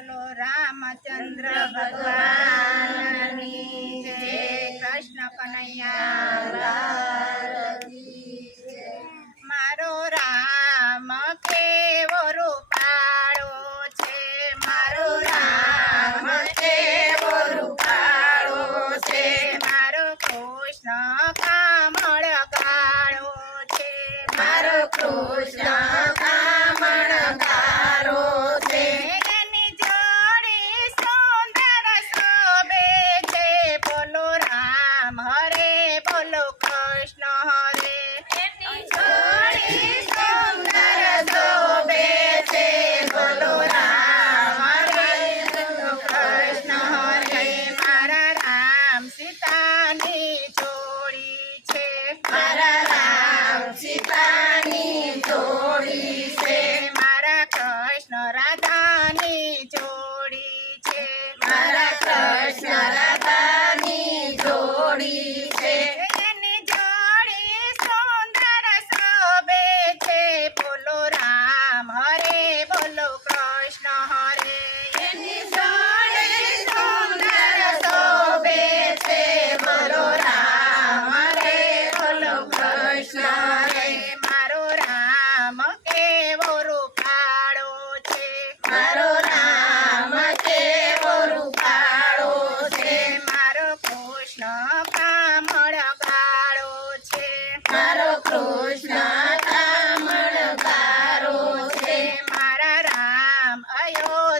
બોલો, રામચંદ્ર ભગવાન જય, કૃષ્ણ કનૈયા મારો રામ કેવો રૂપાળો છે, મારો રામ કેવો રૂપાળો છે, મારો કૃષ્ણ કામળ કાળો છે, મારો કૃષ્ણ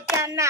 加纳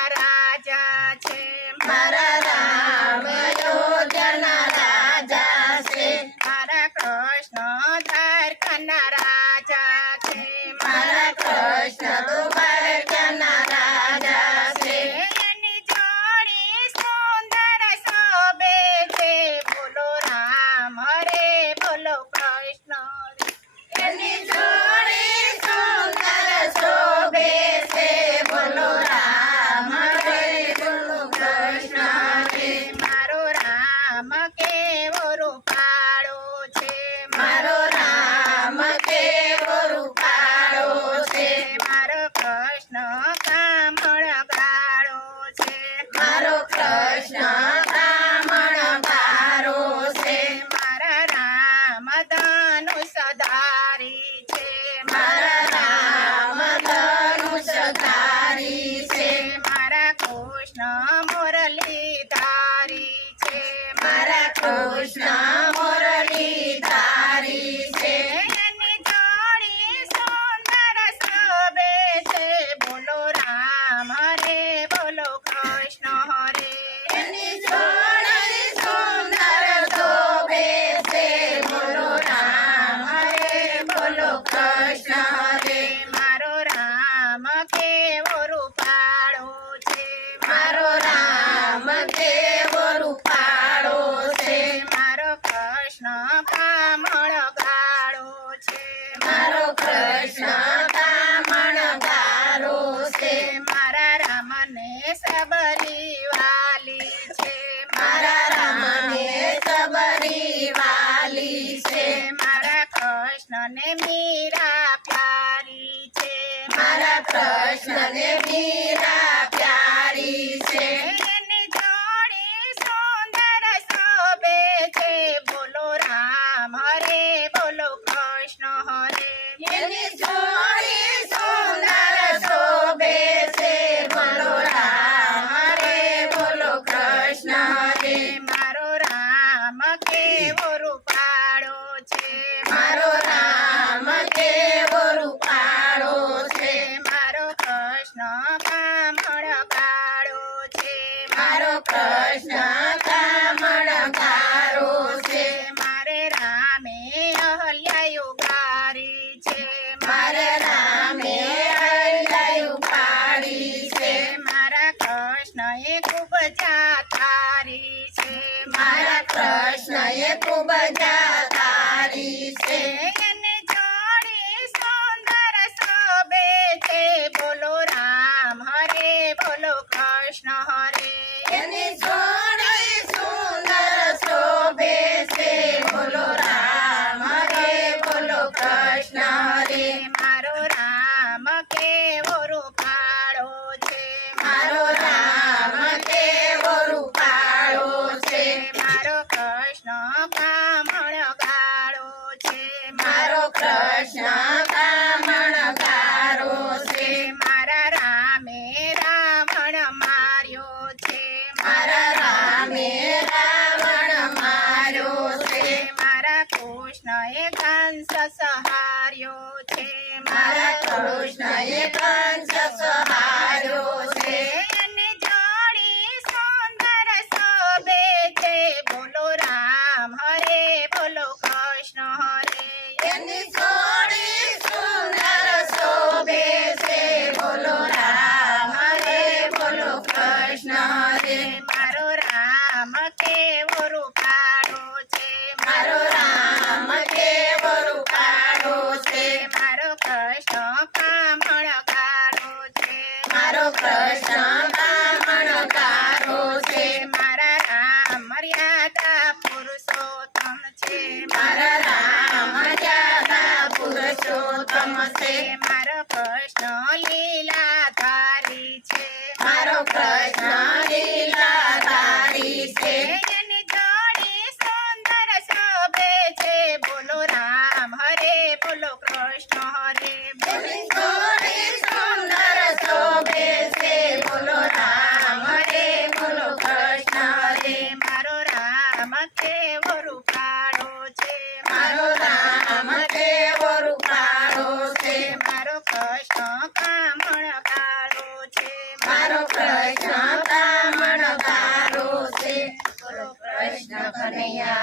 સબરી વાલી છે. મારા રામને સબરી વાલી છે. મારા કૃષ્ણને મીરા પ્યારી છે. મારા કૃષ્ણને મીરા પ્યારી છે. એની જોડી સુંદર શોભે છે. બોલો રામ હરે બોલો કૃષ્ણ હરે. જોડી મારા કૃષ્ણ એ ખૂબ જ છે. એને જોડી સુંદર શોભે છે. બોલો રામ હરે બોલો કૃષ્ણ હરે. એની જોડી महाराज कृष्ण एक அணையா